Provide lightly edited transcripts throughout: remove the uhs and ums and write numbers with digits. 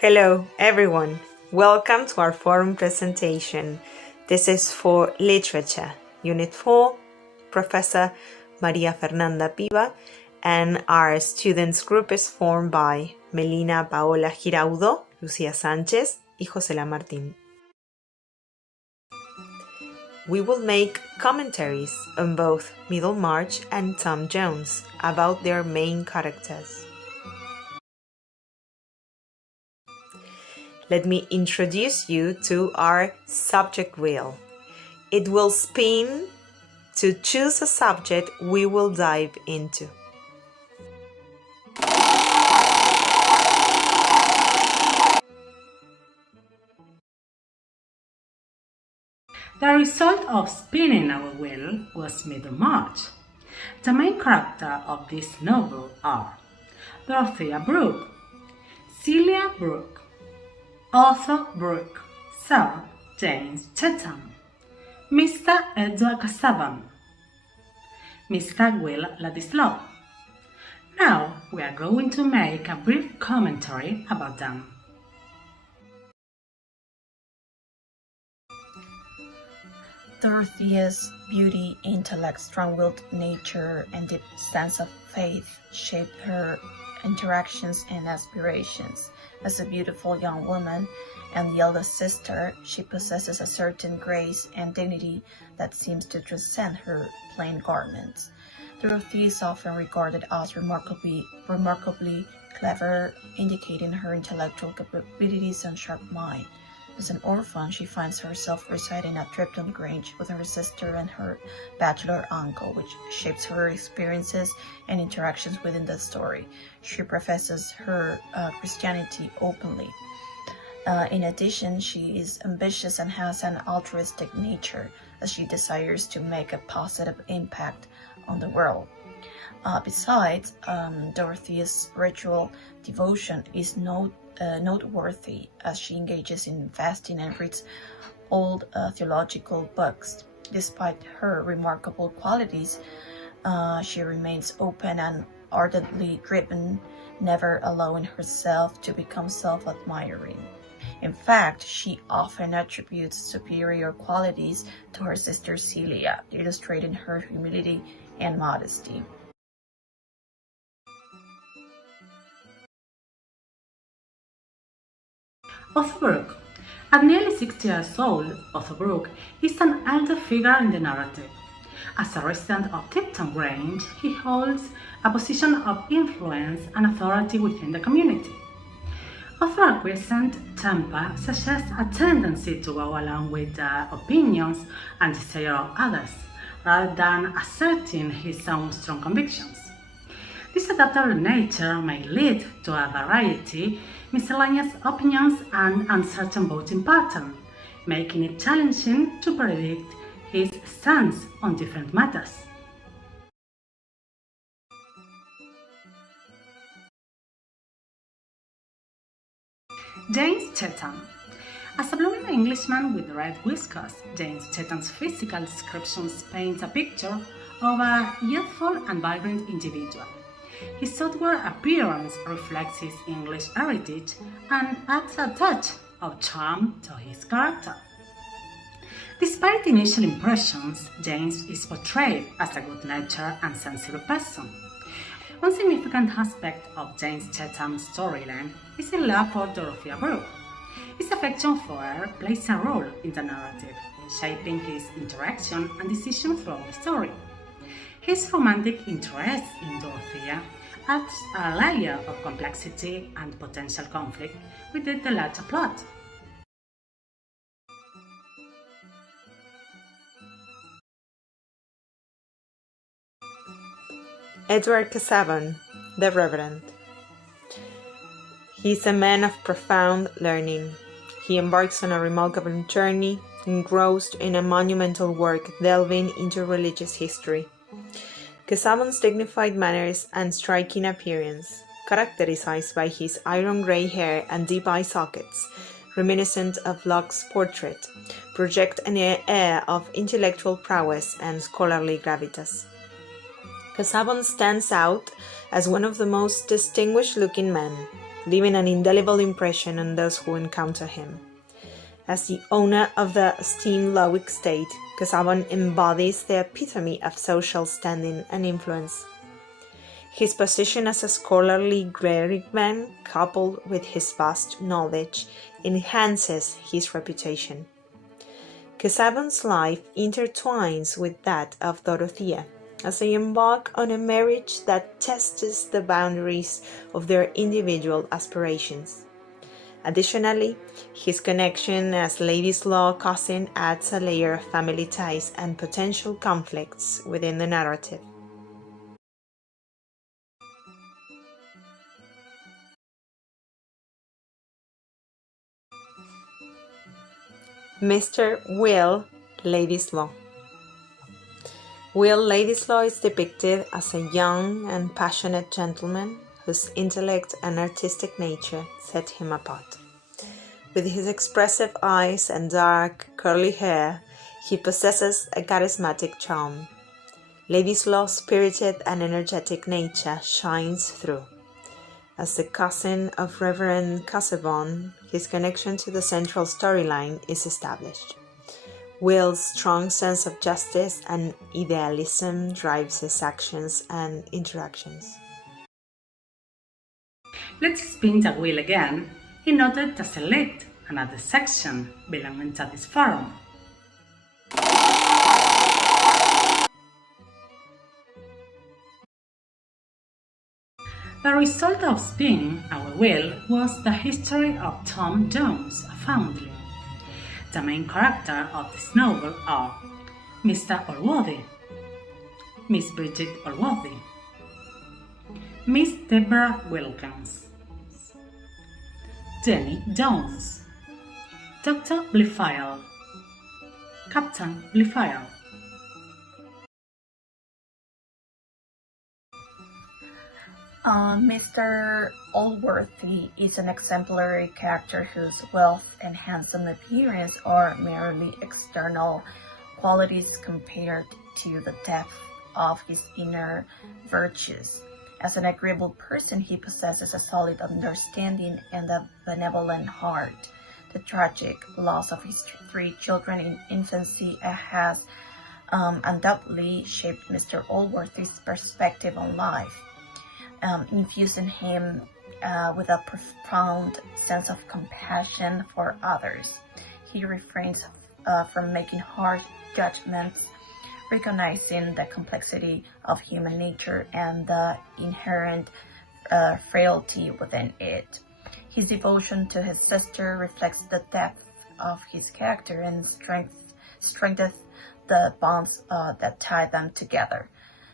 Hello, everyone. Welcome to our forum presentation. This is for Literature, Unit 4, Professor Maria Fernanda Piva, and our students group is formed by Melina Paola Giraudo, Lucia Sanchez, y Josela Martín. We will make commentaries on both Middlemarch and Tom Jones about their main characters. Let me introduce you to our subject wheel. It will spin to choose a subject we will dive into. The result of spinning our wheel was Middlemarch. The main character of this novel are Dorothea Brooke, Celia Brooke, Arthur Brooke, Sir James Chatham, Mr. Edward Casaubon, Mr. Will Ladislaw. Now we are going to make a brief commentary about them. Dorothea's beauty, intellect, strong-willed nature, and deep sense of faith shaped her interactions and aspirations. As a beautiful young woman and the eldest sister, she possesses a certain grace and dignity that seems to transcend her plain garments. Dorothea is often regarded as remarkably clever, indicating her intellectual capabilities and sharp mind. As an orphan, she finds herself residing at Tripton Grange with her sister and her bachelor uncle, which shapes her experiences and interactions within the story. She professes her Christianity openly. In addition, she is ambitious and has an altruistic nature, as she desires to make a positive impact on the world. Besides, Dorothea's spiritual devotion is noteworthy, as she engages in fasting and reads old theological books. Despite her remarkable qualities, she remains open and ardently driven, never allowing herself to become self-admiring. In fact, she often attributes superior qualities to her sister Celia, illustrating her humility and modesty. Arthur Brooke. At nearly 6 years old, Arthur Brooke is an elder figure in the narrative. As a resident of Tipton Grange, he holds a position of influence and authority within the community. Arthur's quiescent temper suggests a tendency to go along with the opinions and desire of others, rather than asserting his own strong convictions. This adaptable nature may lead to a variety, miscellaneous opinions and uncertain voting pattern, making it challenging to predict his stance on different matters. James Chatham. As a blooming Englishman with red whiskers, James Chatham's physical descriptions paint a picture of a youthful and vibrant individual. His outward appearance reflects his English heritage and adds a touch of charm to his character. Despite initial impressions, James is portrayed as a good-natured and sensible person. One significant aspect of James Chatham's storyline is his love for Dorothea Brooke. His affection for her plays a role in the narrative, shaping his interaction and decision throughout the story. His romantic interest in Dorothea adds a layer of complexity and potential conflict within the larger plot. Edward Casaubon, the Reverend. He is a man of profound learning. He embarks on a remarkable journey, engrossed in a monumental work delving into religious history. Casaubon's dignified manners and striking appearance, characterized by his iron-gray hair and deep eye sockets, reminiscent of Locke's portrait, project an air of intellectual prowess and scholarly gravitas. Casaubon stands out as one of the most distinguished-looking men. leaving an indelible impression on those who encounter him. As the owner of the esteemed Low estate, Casaubon embodies the epitome of social standing and influence. His position as a scholarly clergyman, coupled with his vast knowledge, enhances his reputation. Casaubon's life intertwines with that of Dorothea, as they embark on a marriage that tests the boundaries of their individual aspirations. Additionally, his connection as Ladislaw cousin adds a layer of family ties and potential conflicts within the narrative. Mr. Will Ladislaw. Will Ladislaw is depicted as a young and passionate gentleman whose intellect and artistic nature set him apart. With his expressive eyes and dark, curly hair, he possesses a charismatic charm. Ladislaw's spirited and energetic nature shines through. As the cousin of Reverend Casaubon, his connection to the central storyline is established. Will's strong sense of justice and idealism drives his actions and interactions. Let's spin the wheel again in order to select another section belonging to this forum. The result of spinning our wheel was the history of Tom Jones, a foundling. The main character of this novel are Mr. Allworthy, Miss Bridget Allworthy, Miss Deborah Wilkins, Jenny Jones, Dr. Blifil, Captain Blifil. Mr. Allworthy is an exemplary character whose wealth and handsome appearance are merely external qualities compared to the depth of his inner virtues. As an agreeable person, he possesses a solid understanding and a benevolent heart. The tragic loss of his 3 children in infancy has undoubtedly shaped Mr. Allworthy's perspective on life. Infusing him with a profound sense of compassion for others. He refrains from making harsh judgments, recognizing the complexity of human nature and the inherent frailty within it. His devotion to his sister reflects the depth of his character and strengthens the bonds that tie them together.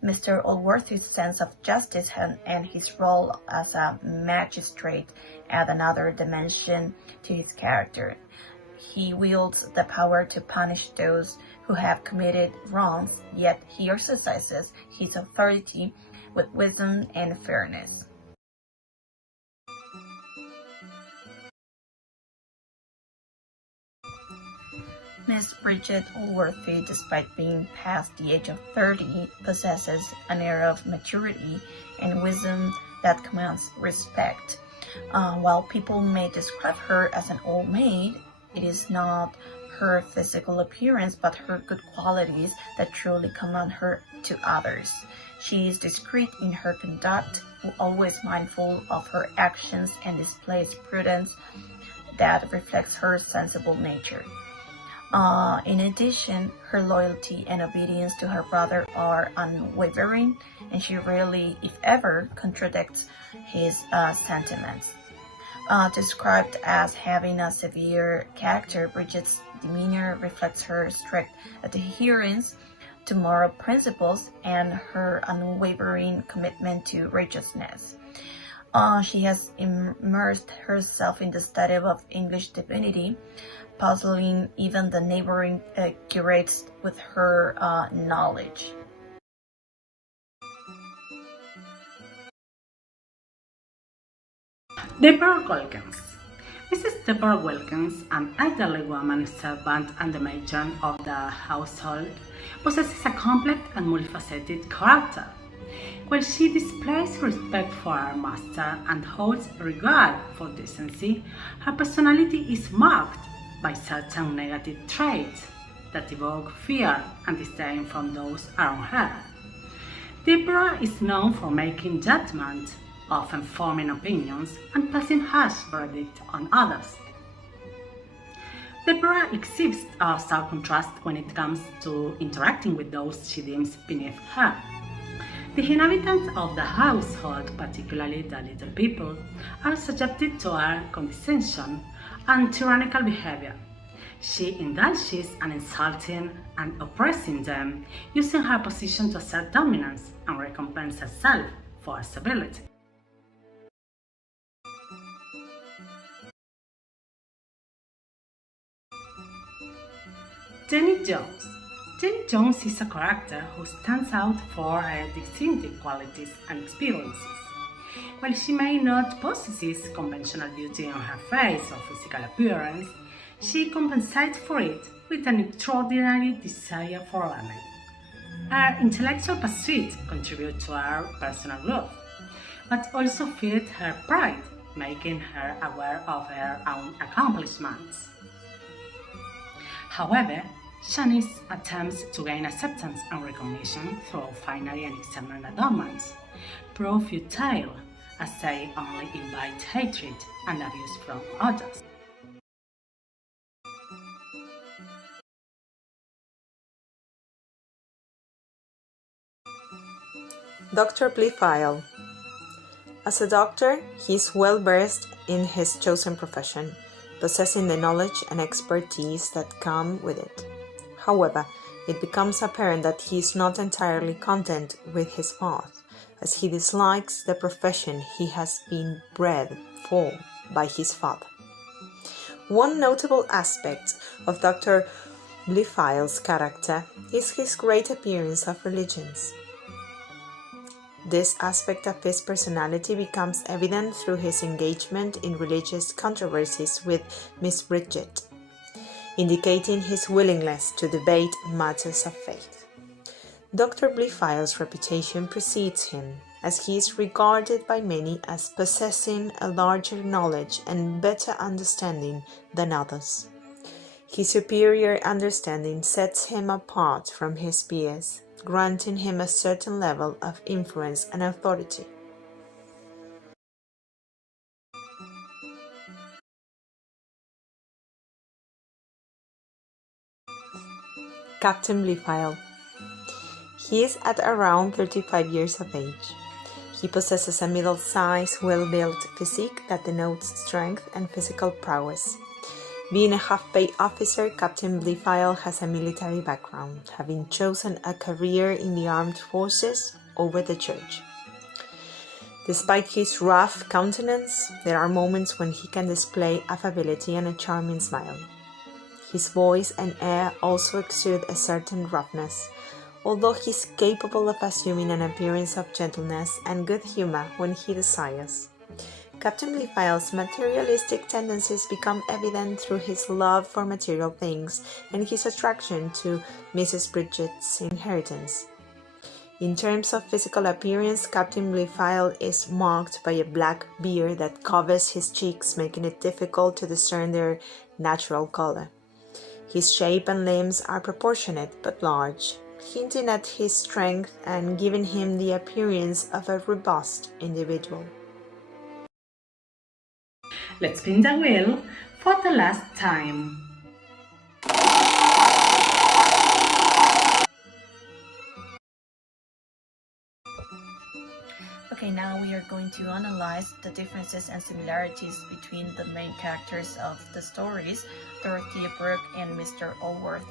Mr. Allworthy's sense of justice and his role as a magistrate add another dimension to his character. He wields the power to punish those who have committed wrongs, yet he exercises his authority with wisdom and fairness. Miss Bridget Allworthy, despite being past the age of 30, possesses an air of maturity and wisdom that commands respect. While people may describe her as an old maid, it is not her physical appearance but her good qualities that truly command her to others. She is discreet in her conduct, always mindful of her actions, and displays prudence that reflects her sensible nature. In addition, her loyalty and obedience to her brother are unwavering, and she rarely, if ever, contradicts his sentiments. Described as having a severe character, Bridget's demeanor reflects her strict adherence to moral principles and her unwavering commitment to righteousness. She has immersed herself in the study of English divinity, puzzling even the neighboring curates with her knowledge. Deborah Wilkins. Mrs. Deborah Wilkins, an elderly woman servant and the matron of the household, possesses a complex and multifaceted character. While she displays respect for her master and holds regard for decency, her personality is marked by certain negative traits that evoke fear and disdain from those around her. Deborah is known for making judgments, often forming opinions, and passing harsh verdicts on others. Deborah exhibits a stark contrast when it comes to interacting with those she deems beneath her. The inhabitants of the household, particularly the little people, are subjected to her condescension and tyrannical behavior. She indulges in insulting and oppressing them, using her position to assert dominance and recompense herself for her stability. Jenny Jones. Jenny Jones is a character who stands out for her distinctive qualities and experiences. While she may not possess conventional beauty on her face or physical appearance, she compensates for it with an extraordinary desire for learning. Her intellectual pursuits contribute to her personal growth, but also feed her pride, making her aware of her own accomplishments. However, Shanice's attempts to gain acceptance and recognition through finery and external adornments prove futile, as they only invite hatred and abuse from others. Dr. Blifil. As a doctor, he is well versed in his chosen profession, possessing the knowledge and expertise that come with it. However, it becomes apparent that he is not entirely content with his path, as he dislikes the profession he has been bred for by his father. One notable aspect of Dr. Blifil's character is his great appearance of religions. This aspect of his personality becomes evident through his engagement in religious controversies with Miss Bridget, indicating his willingness to debate matters of faith. Dr. Blifil's reputation precedes him, as he is regarded by many as possessing a larger knowledge and better understanding than others. His superior understanding sets him apart from his peers, granting him a certain level of influence and authority. Captain Blifil. He is at around 35 years of age. He possesses a middle-sized, well-built physique that denotes strength and physical prowess. Being a half-pay officer, Captain Blifil has a military background, having chosen a career in the armed forces over the church. Despite his rough countenance, there are moments when he can display affability and a charming smile. His voice and air also exude a certain roughness, although he is capable of assuming an appearance of gentleness and good humor when he desires. Captain Blifil's materialistic tendencies become evident through his love for material things and his attraction to Mrs. Bridget's inheritance. In terms of physical appearance, Captain Blifil is marked by a black beard that covers his cheeks, making it difficult to discern their natural color. His shape and limbs are proportionate but large, hinting at his strength and giving him the appearance of a robust individual. Let's spin the wheel for the last time. Okay, now we are going to analyze the differences and similarities between the main characters of the stories, Dorothea Brooke and Mr. Allworthy.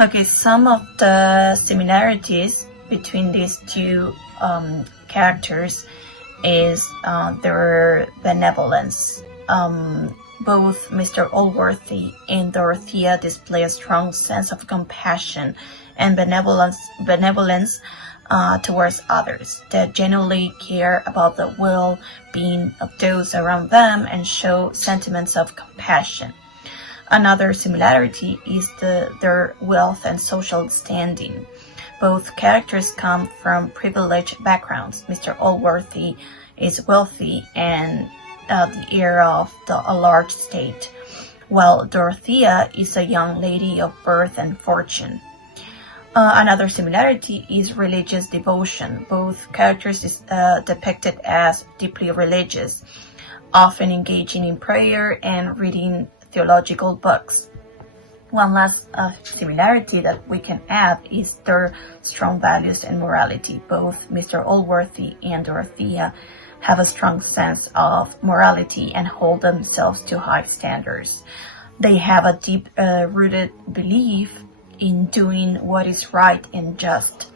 Okay, some of the similarities between these two characters is their benevolence. Both Mr. Allworthy and Dorothea display a strong sense of compassion and benevolence towards others, that genuinely care about the well-being of those around them and show sentiments of compassion. Another similarity is their wealth and social standing. Both characters come from privileged backgrounds. Mr. Allworthy is wealthy and the heir of a large estate, while Dorothea is a young lady of birth and fortune. Another similarity is religious devotion. Both characters is depicted as deeply religious, often engaging in prayer and reading theological books. One last similarity that we can add is their strong values and morality. Both Mr. Allworthy and Dorothea have a strong sense of morality and hold themselves to high standards. They have a deep-rooted belief in doing what is right and just.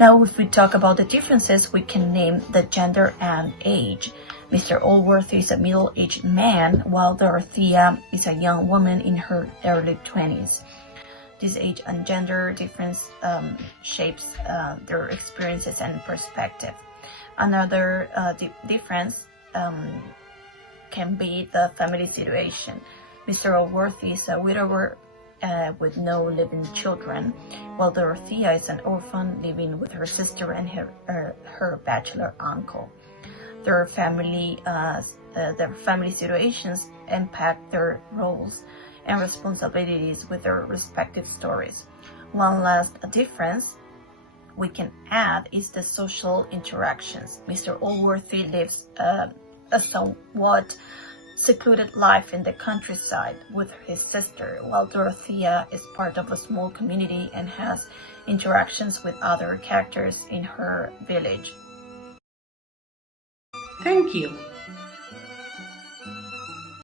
Now, if we talk about the differences, we can name the gender and age. Mr. Allworthy is a middle-aged man, while Dorothea is a young woman in her early 20s. This age and gender difference shapes their experiences and perspective. Another difference can be the family situation. Mr. Allworthy is a widower with no living children, while Dorothea is an orphan living with her sister and her bachelor uncle. Their family situations impact their roles and responsibilities with their respective stories. One last difference we can add is the social interactions. Mr. Allworthy lives a somewhat secluded life in the countryside with his sister, while Dorothea is part of a small community and has interactions with other characters in her village. Thank you.